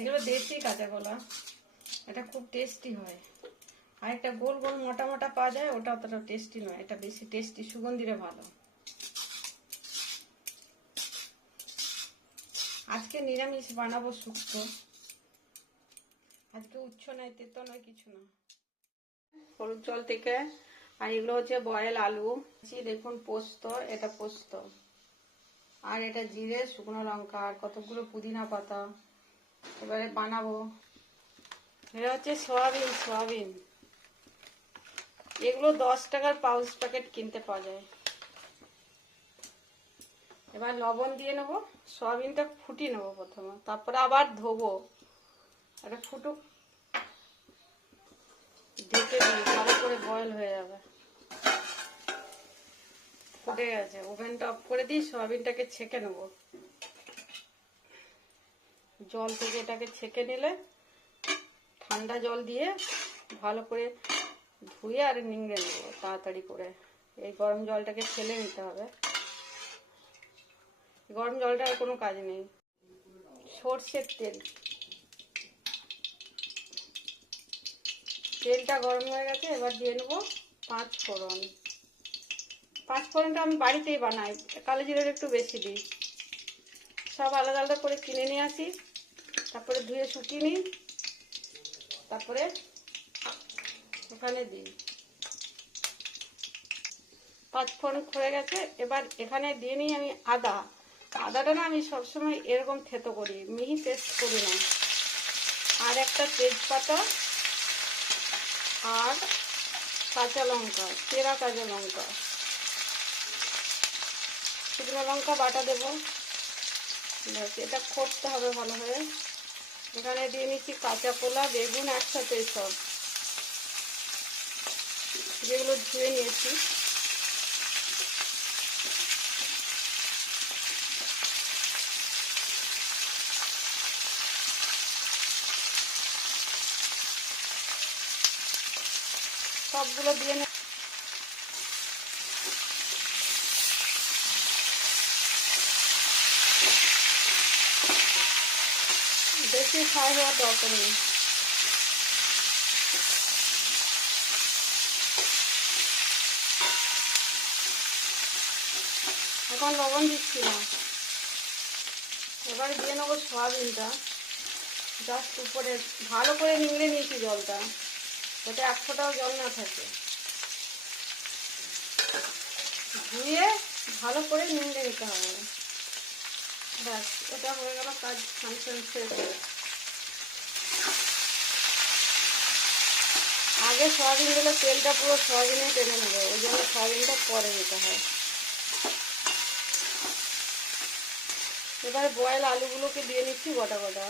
এগুলো দেশি কাঁচা কলা, এটা খুব টেস্টি হয়। আর একটা গোল গোল মোটা মোটা পাওয়া যায়, ওটা অতটা টেস্টি নয়, এটা বেশি টেস্টি, সুগন্ধিরে ভালো। আজকে নিরামিষ বানাবো, শুক্তো। আজকে উচ্চ নয়, তেতো নয়, কিছু না। হলুদ জল থেকে, আর এগুলো হচ্ছে বয়েল আলু, দেখুন পোস্ত, এটা পোস্ত, আর এটা জিরে, শুকনো লঙ্কা, আর কতগুলো পুদিনা পাতা। এবারে বানাবো। এটা হচ্ছে সয়াবিন, সয়াবিন। এগুলো 10 টাকার পাউচ প্যাকেট কিনতে পাওয়া যায়। এবার লবণ দিয়ে নেবো, সয়াবিনটা ফুটিয়ে নেবো প্রথমে, তারপরে আবার ধোবো। এটা ফুটুক, ঢেকে দিই, ভালো করে বয়েল হয়ে যাবে। ফুটে গেছে, ওভেনটা অফ করে দিই, সয়াবিনটাকে ছেঁকে নেবো। জল থেকে এটাকে ছেঁকে নিলে ঠান্ডা জল দিয়ে ভালো করে ধুয়ে আর নিংড়ে নেবো তাড়াতাড়ি করে। এই গরম জলটাকে ফেলে নিতে হবে, গরম জলটার কোনো কাজ নেই। সর্ষের তেল, তেলটা গরম হয়ে গেছে, এবার দিয়ে নেবো 5 ফোড়ন। 5 ফোড়নটা আমি বাড়িতেই বানাই, কালো জিরের একটু বেশি দিই। সব আলাদা আলাদা করে কিনে নিয়ে আসি, তারপরে ধুয়ে শুকিয়ে নিই, তারপরে ওখানে দিই। 5 ফোড়ন হয়ে গেছে, এবার এখানে দিয়ে নিই আমি আদা। আদাটা না আমি সবসময় এরকম থেতো করি, মিহি পেস্ট করি না। আর একটা তেজপাতা, আর কাঁচা লঙ্কা, চেরা কাঁচা লঙ্কা, শুকনো লঙ্কা বাটা দেবো। এটা করতে হবে ভালো করে। এখানে দিয়ে নিচ্ছি কাঁচা কলা, বেগুন একসাথে, সব যেগুলো ধুয়ে নিয়েছি। সবগুলো দিয়ে বেশি ফ্রাই হওয়ার দরকার নেই। এখন লবণ দিচ্ছি না। এবার দিয়ে নেবো সয়াবিনটা, জাস্ট উপরে ভালো করে নিংড়ে নিয়েছি জলটা, যাতে 1 ফোঁটাও জল না থাকে। ধুয়ে ভালো করে নিংড়ে নিতে হবে। ব্যাস, এটা হয়ে গেল কাজ, ফাংশন শেষ। আগে সয়াবিন দিলে তেলটা পুরো সয়াবিনে টেনে নেবে, ওই জন্য সয়াবিনটা পরে দিতে হয়। এবারে বয়েল আলুগুলোকে দিয়ে নিচ্ছি গোটা গোটা।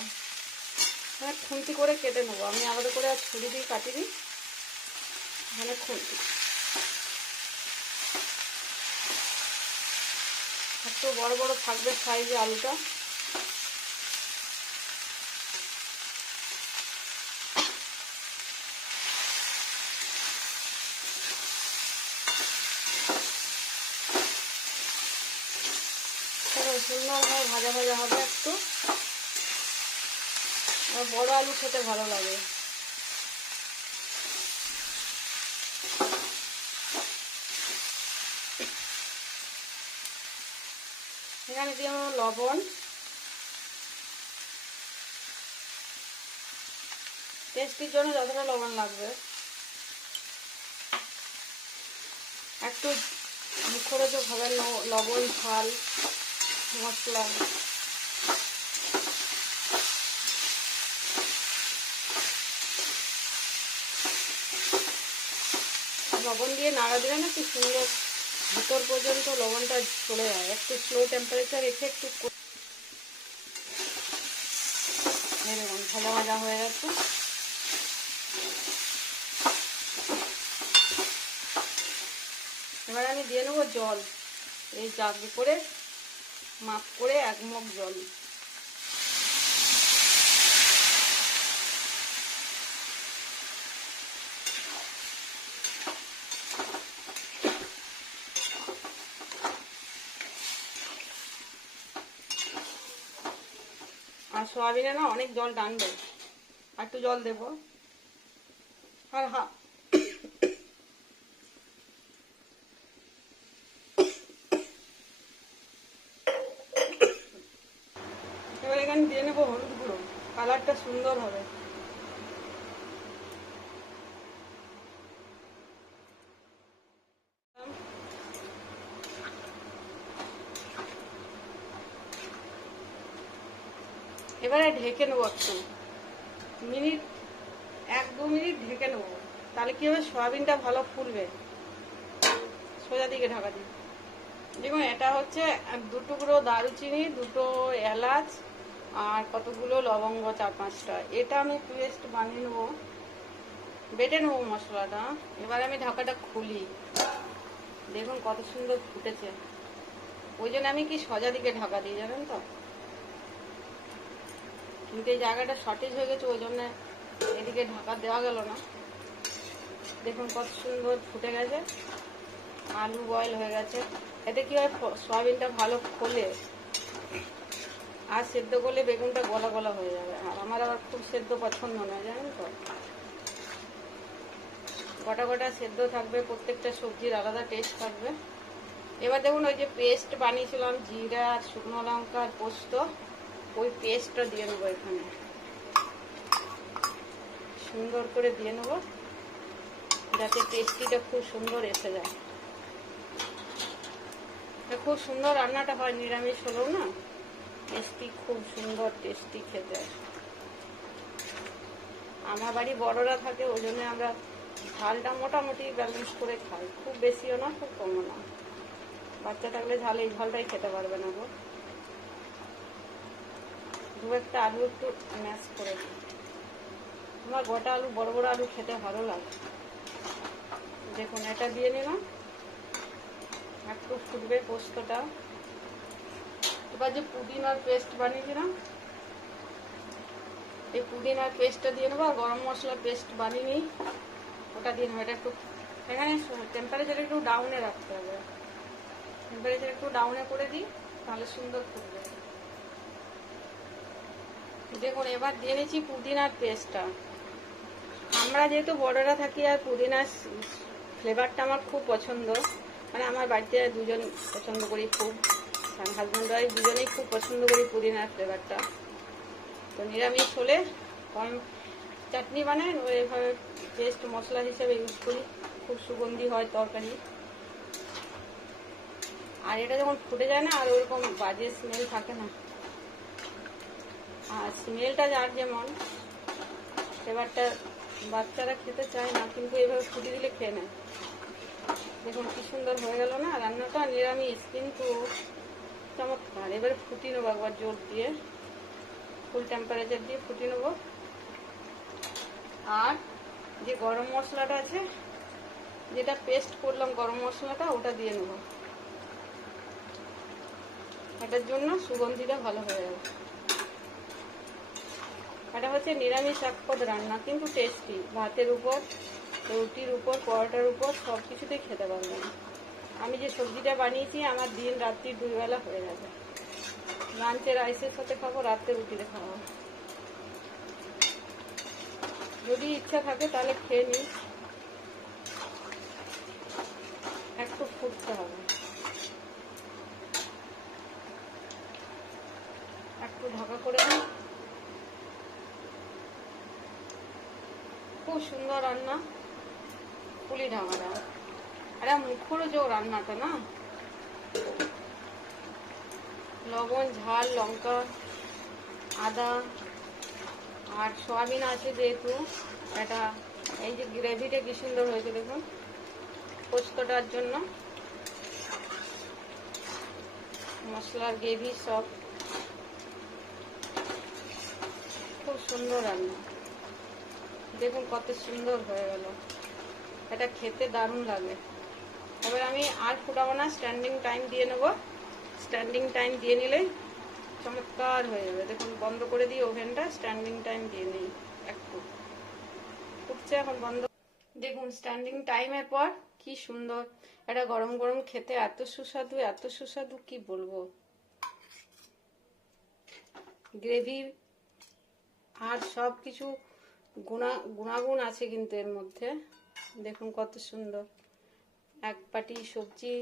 হ্যাঁ, খুন্তি করে কেটে নেবো, আমি আলাদা করে আর ছুরি দিয়ে কাটিনি, এখানে খুন্তি। একটু বড় বড় থাকবে সাইজে আলুটা। সুন্দরভাবে ভাজা ভাজা হবে একটু। আর বড় আলু খেতে ভালো লাগে। এখানে দিয়ে লবণ, টেস্টির জন্য যতটা লবণ লাগবে। একটু মুখরোচক হবে লবণ, ঝাল, মশলা। লবণ দিয়ে নাড়া দিলে না কি সুন্দর ভিতর পর্যন্ত লবণটা চলে যায়। একটু স্লো টেম্পারেচার রেখে একটু এরকম ভাজা ভাজা হয়ে গেছে। এবার আমি দিয়ে নেবো জল, এই জাগে করে মাপ করে 1 মগ জল। আর সোয়াবিনে না অনেক জল টানবে, আর একটু জল দেবো। আর এবার এখানে দিয়ে নেবো হলুদ গুঁড়ো, কালারটা সুন্দর হবে। এবারে ঢেকে নেবো একটু মিনিট, 1-2 মিনিট ঢেকে নেবো, তাহলে কি হবে, সয়াবিনটা ভালো ফুলবে। সোজা দিকে ঢাকা দিই। দেখুন এটা হচ্ছে 2 টুকরো দারুচিনি, 2টো এলাচ, আর কতগুলো লবঙ্গ, 4-5টা। এটা আমি পেস্ট বানিয়ে নেবো, বেটে নেবো মশলাটা। এবার আমি ঢাকাটা খুলি, দেখুন কত সুন্দর ফুটেছে। ওই জন্য আমি কি সোজা দিকে ঢাকা দিই জানেন তো, কিন্তু এই জায়গাটা শর্টেজ হয়ে গেছে, ওই জন্য এদিকে ঢাকা দেওয়া গেল না। দেখুন কত সুন্দর ফুটে গেছে, আলু বয়েল হয়ে গেছে। এতে কি হয়, সয়াবিনটা ভালো ফোলে, আর সেদ্ধ করলে বেগুনটা গলা গলা হয়ে যাবে। আর আমার আবার খুব সেদ্ধ পছন্দ নয় জানেন তো, গোটা গোটা সেদ্ধ থাকবে, প্রত্যেকটা সবজির আলাদা টেস্ট থাকবে। এবার দেখুন ওই যে পেস্ট বানিয়েছিলাম জিরা আর শুকনো লঙ্কা আর পোস্ত, ওই পেস্টটা দিয়ে নেবো এখানে, সুন্দর করে দিয়ে নেবো, যাতে টেস্টিটা খুব সুন্দর এসে যায়। খুব সুন্দর রান্নাটা হয়, নিরামিষ হলেও না টেস্টি, খুব সুন্দর টেস্টি খেতে। আমার বাড়ি বড়রা থাকে, ওই জন্য আমরা ঝালটা মোটামুটি ব্যালেন্স করে খাই, খুব বেশিও না খুব কমও না। বাচ্চা থাকলে ঝাল এই ঝালটাই খেতে পারবে না গো। 2-1টা আলু একটু ম্যাশ করে দিই, আমার গোটা আলু, বড় বড় আলু খেতে ভালো লাগে। দেখুন এটা দিয়ে নিলাম, একটু ফুটবে পোস্তটা। এবার যে পুদিনার পেস্ট বানিয়েছিলাম, এই পুদিনার পেস্টটা দিয়ে নেবো, আর গরম মশলার পেস্ট বানিয়ে নিই, ওটা দিয়ে নেবো। এটা একটু এখানে টেম্পারেচার একটু ডাউনে রাখতে হবে, টেম্পারেচার একটু ডাউনে করে দিই, তাহলে সুন্দর ফুটবে। দেখুন এবার দিয়ে নিচ্ছি পুদিনার পেস্টটা। আমরা যেহেতু বড়রা থাকি, আর পুদিনার ফ্লেভারটা আমার খুব পছন্দ, মানে আমার বাড়িতে দুজন পছন্দ করি খুব, হাজব্যান্ড ওয়াইফ দুজনেই খুব পছন্দ করি পুদিনার ফ্লেভারটা। তো নিরামিষ হলে কম চাটনি বানাই, এইভাবে পেস্ট মশলা হিসেবে ইউজ করি, খুব সুগন্ধি হয় তরকারি। আর এটা যখন ফুটে যায় না, আর ওরকম বাজে স্মেল থাকে না। আর স্মেলটা যার যেমন, ফ্লেভারটা বাচ্চারা খেতে চায় না, কিন্তু এইভাবে ফুটে দিলে খেয়ে নেয়। দেখুন কি সুন্দর হয়ে গেল না রান্নাটা, নিরামিষ কিন্তু চমৎকার। এবারে ফুটিয়ে নেবো একবার জোর দিয়ে, ফুল টেম্পারেচার দিয়ে ফুটিয়ে নেবো। আর যে গরম মশলাটা আছে, যেটা পেস্ট করলাম গরম মশলাটা, ওটা দিয়ে নেবো, এটার জন্য সুগন্ধিটা ভালো হয়ে যাবে। এটা হচ্ছে নিরামিষ এক পদ রান্না, কিন্তু টেস্টি। ভাতের উপর, রুটির উপর, পরোটার উপর, সব কিছুতেই খেতে পারবেন। আমি যে সবজিটা বানিয়েছি, আমার দিন রাত্রি 2 বেলা হয়ে যাবে। লাঞ্চে রাইসের সাথে খাবো, রাত্রে রুটিতে খাবো। যদি ইচ্ছা থাকে তাহলে খেয়ে নিই, একটু ফুটতে হবে, একটু ঢাকা করে দিই। খুব সুন্দর রান্না, পুলি ঢাকাটা। আরে মুখরো যে রান্নাটা না, লবণ, ঝাল, লঙ্কা, আদা, আর সয়াবিন আছে যেহেতু, এটা এই যে গ্রেভিটা কি সুন্দর হয়েছে দেখুন, পোস্তটার জন্য মশলার গ্রেভি সব, খুব সুন্দর রান্না। দেখুন কত সুন্দর হয়ে গেল, এটা খেতে দারুণ লাগে। এবার আমি আর ফুটাবো না, স্ট্যান্ডিং টাইম দিয়ে নেব। স্ট্যান্ডিং টাইম দিয়ে নিলেই চমৎকার হয়ে যাবে। দেখুন বন্ধ করে দিই ওভেনটা, স্ট্যান্ডিং টাইম দিয়ে নিই একটু, ফুটছে এখন বন্ধ। দেখুন স্ট্যান্ডিং টাইমের পর কি সুন্দর, এটা গরম গরম খেতে এত সুস্বাদু, এত সুস্বাদু কি বলবো। গ্রেভি আর সব কিছু গুণাগুণ আছে কিন্তু এর মধ্যে। দেখুন কত সুন্দর, এক বাটি সবজি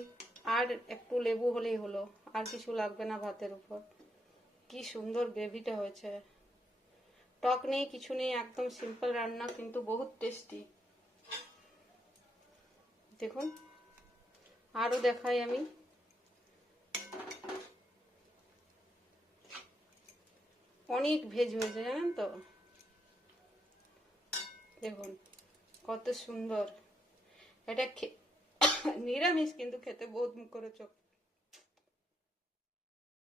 আর একটু লেবু হলেই হলো, আর কিছু লাগবে না ভাতের উপর। কি সুন্দর গ্রেভিটা হয়েছে, টক নেই কিছু নেই, একদম সিম্পল রান্না কিন্তু বহুত টেস্টি। দেখুন আরো দেখাই আমি, অনেক ভেজ হয়েছে জানেন তো। দেখুন কত সুন্দর, এটা নিরামিষ কিন্তু খেতে বহুত মুখরোচক।